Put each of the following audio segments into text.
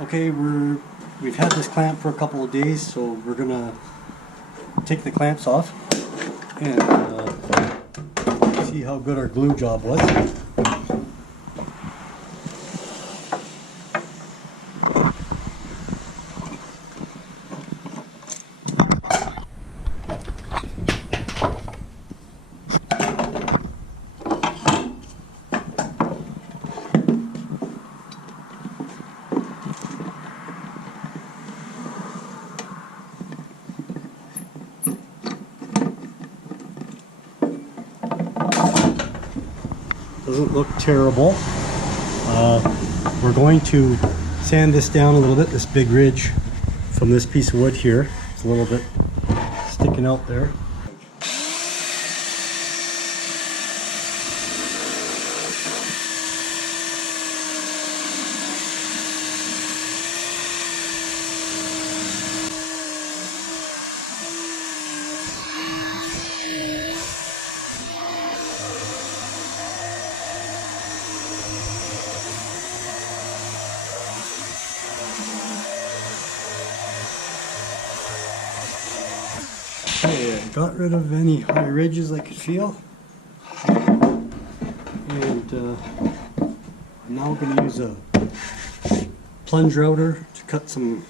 Okay, we've had this clamp for a couple of days, so we're gonna take the clamps off and see how good our glue job was. Doesn't look terrible. We're going to sand this down a little bit, this big ridge from this piece of wood here. It's a little bit sticking out there. Okay, I got rid of any high ridges I could feel, and I'm now going to use a plunge router to cut some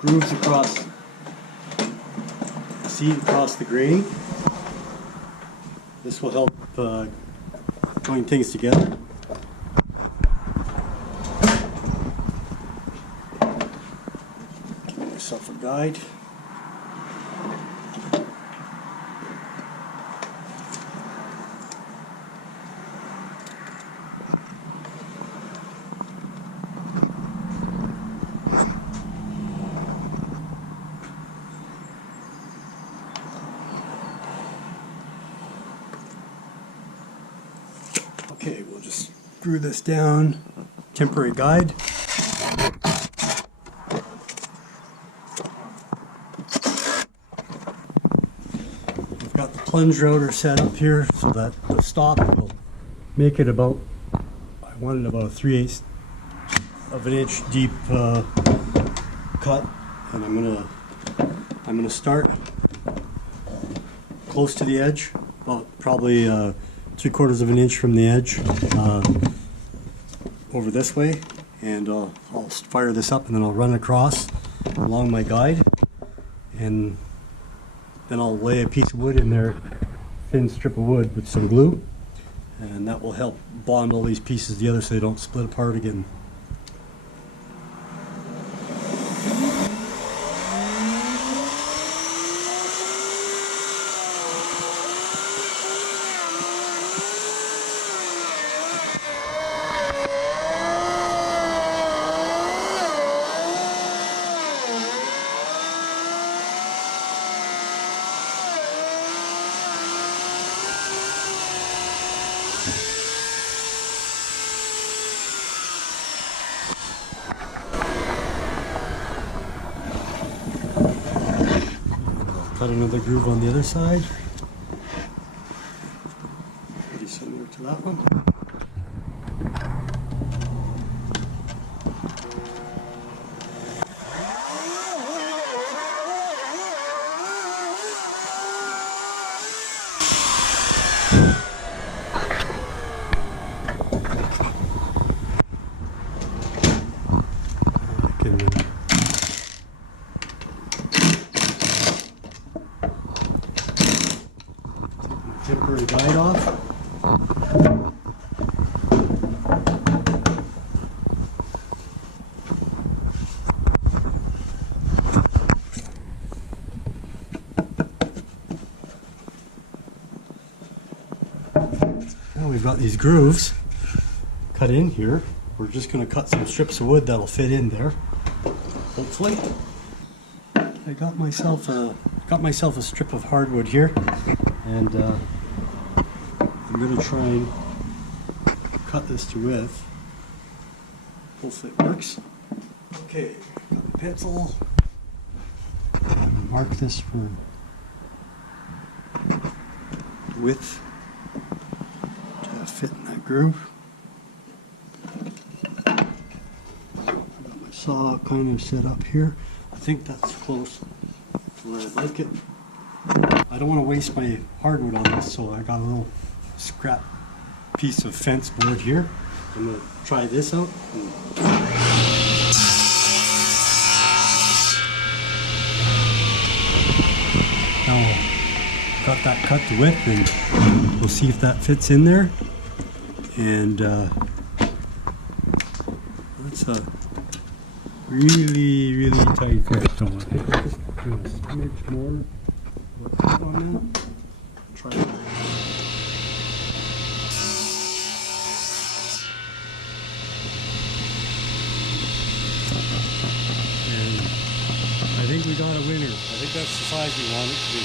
grooves across the grain. This will help join things together. Give yourself a guide. Okay, we'll just screw this down. Temporary guide. I've got the plunge router set up here so that the stop will make it about, I wanted about a 3/8 of an inch deep cut, and I'm gonna start close to the edge, about probably 3/4 of an inch from the edge over this way, and I'll fire this up and then I'll run across along my guide, and then I'll lay a piece of wood in there, thin strip of wood with some glue, and that will help bond all these pieces together so they don't split apart again. Cut another groove on the other side. Pretty similar to that one. Temporary guide off. Now we've got these grooves cut in here. We're just going to cut some strips of wood that'll fit in there, hopefully. I got myself a strip of hardwood here, and I'm going to try and cut this to width. Hopefully it works. Okay, got the pencil. I'm going to mark this for width to fit in that groove. saw kind of set up here. I think that's close to where I'd like it. I don't want to waste my hardwood on this, so I got a little scrap piece of fence board here. I'm going to try this out. Now, got that cut to width, and we'll see if that fits in there. And that's a really tight fit. So I think I'll just do a smidge more on that. Try that. And I think we got a winner. I think that's the size we want it to be.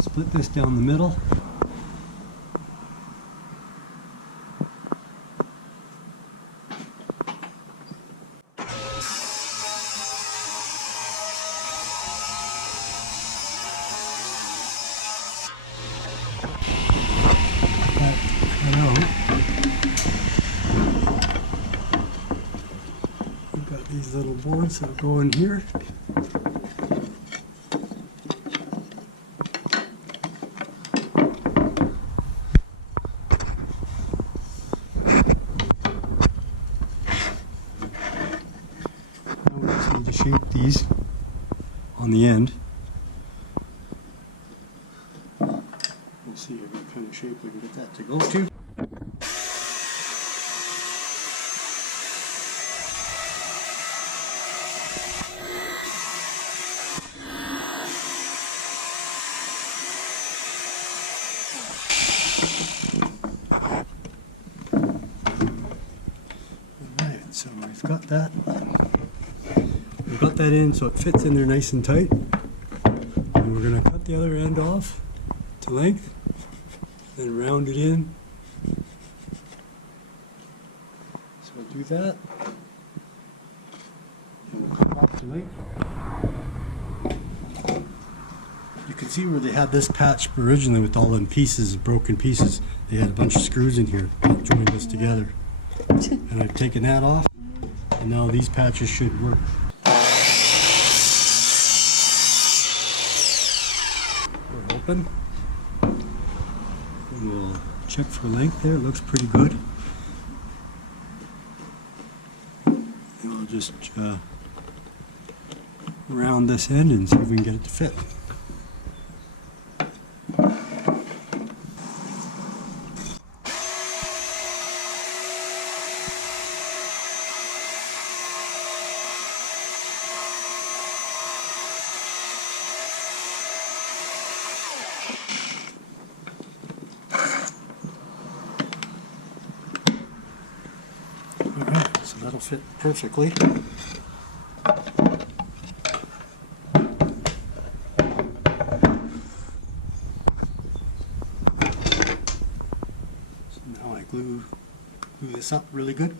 Split this down the middle. That cut out. We've got these little boards that go in here. To shape these on the end. We'll see what kind of shape we can get that to go to. Alright, so we've got that. We've got that in so it fits in there nice and tight. And we're going to cut the other end off to length, then round it in. So we'll do that. And we'll cut off to length. You can see where they had this patch originally with all them pieces, broken pieces. They had a bunch of screws in here that joined this together. And I've taken that off, and now these patches should work. Open. And we'll check for length there. It looks pretty good. And we'll just round this end and see if we can get it to fit. Alright, so that'll fit perfectly. So now I glue this up really good.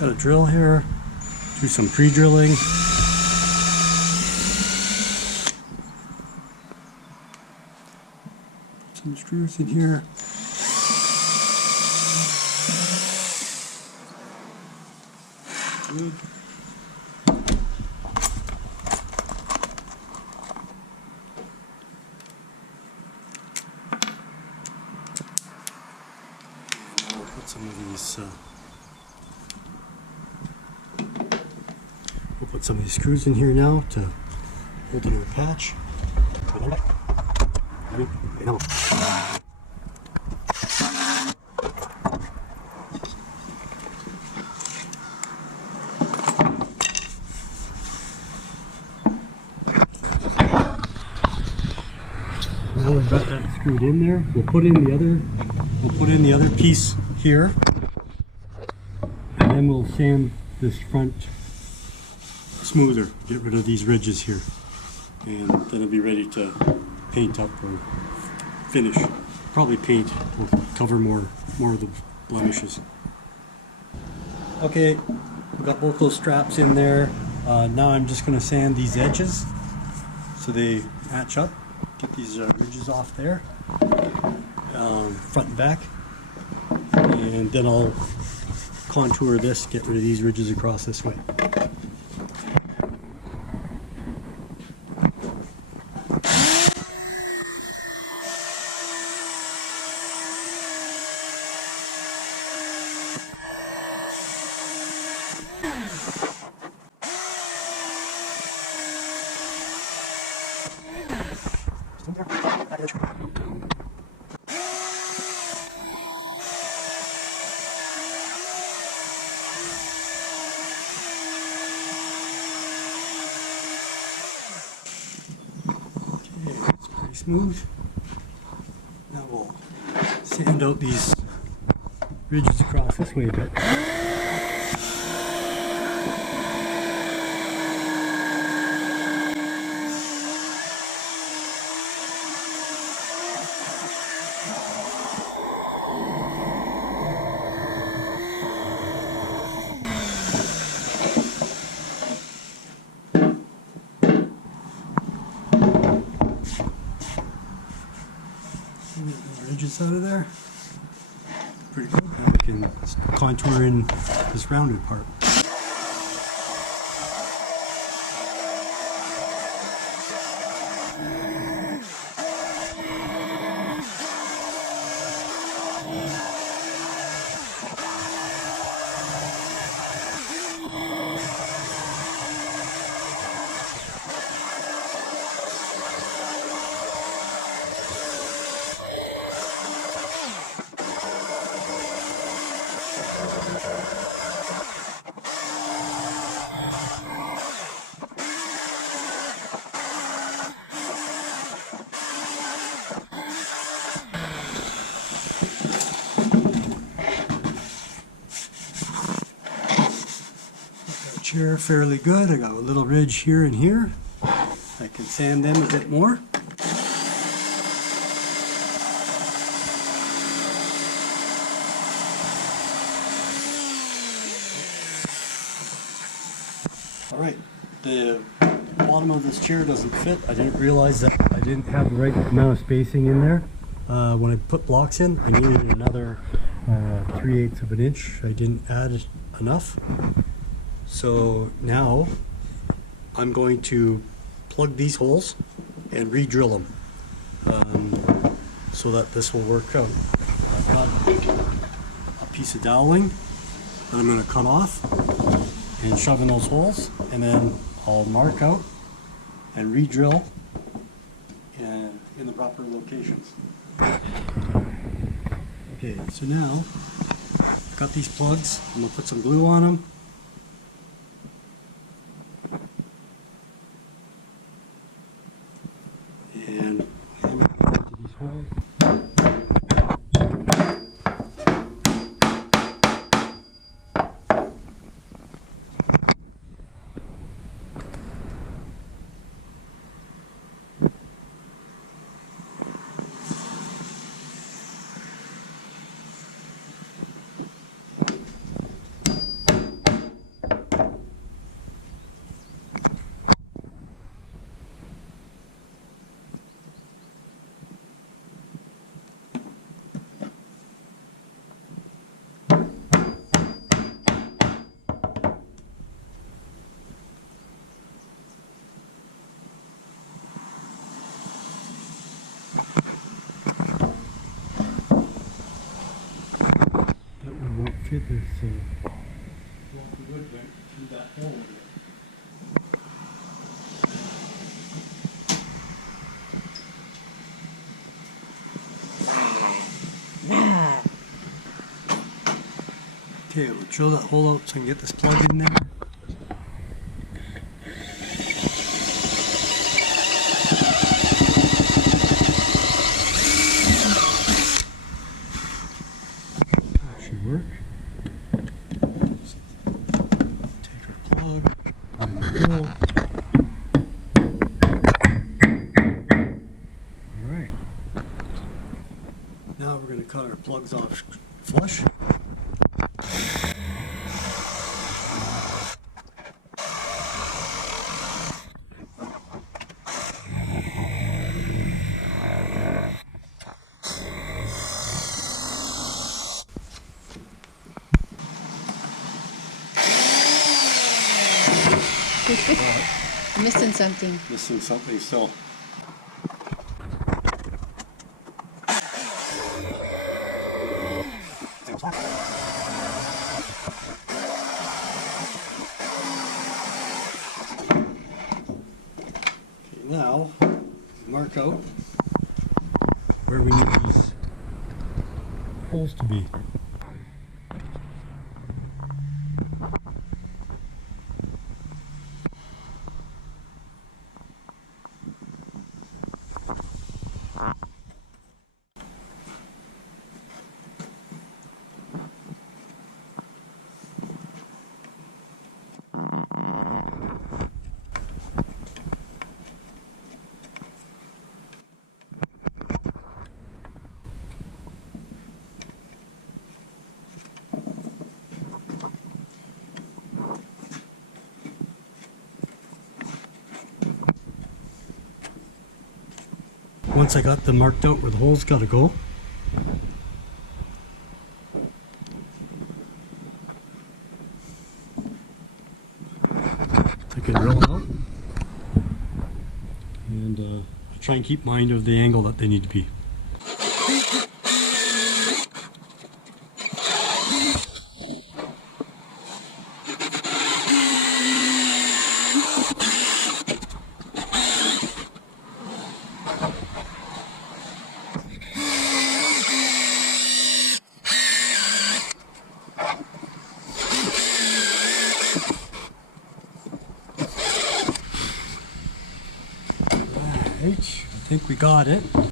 Got a drill here, do some pre-drilling. Some screws in here. good. And I'll put some of these. We'll put some of these screws in here now to hold in our patch. Now we've got that screwed in there. We'll put in the other piece here, and then we'll sand this front smoother. Get rid of these ridges here, and then it'll be ready to paint up or finish. Probably paint will cover more of the blemishes. Okay, we've got both those straps in there. Now I'm just going to sand these edges so they match up. Get these ridges off there, front and back, and then I'll contour this, get rid of these ridges across this way. Smooth. Now we'll sand out these ridges across this way a bit. Ridges out of there. Pretty good. Now we can contour in this rounded part. Chair fairly good. I got a little ridge here and here. I can sand them a bit more. All right, the bottom of this chair doesn't fit. I didn't realize that I didn't have the right amount of spacing in there. When I put blocks in, I needed another 3/8 of an inch. I didn't add enough. So now I'm going to plug these holes and re-drill them so that this will work out. I've got a piece of doweling that I'm going to cut off and shove in those holes, and then I'll mark out and re-drill in the proper locations. Okay, so now I've got these plugs. I'm going to put some glue on them. And hammer it into these holes. shit, this block of wood went through that hole over there. Okay, we'll drill that hole out so I can get this plug in there. That should work. Take our plug, put in the hole. Alright. Now we're going to cut our plugs off flush. Missing something. Missing something still. Okay, now mark out where we need these holes to be. Once I got them marked out where the holes gotta go, I can drill them out and try and keep mind of the angle that they need to be. I think we got it. Put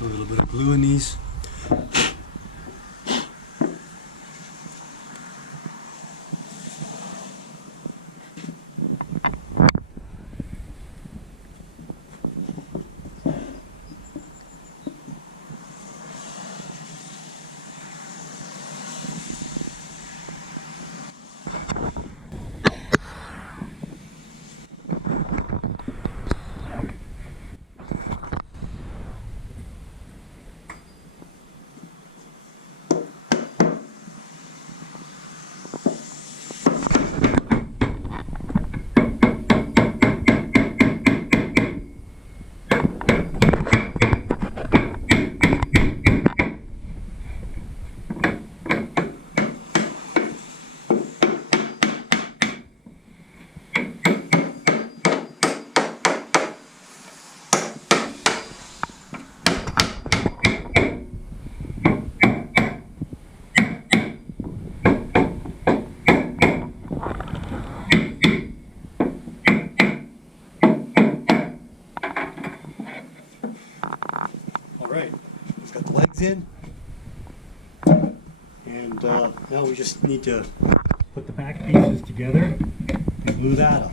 a little bit of glue in these. Alright, we've got the legs in, and now we just need to put the back pieces together and glue that up.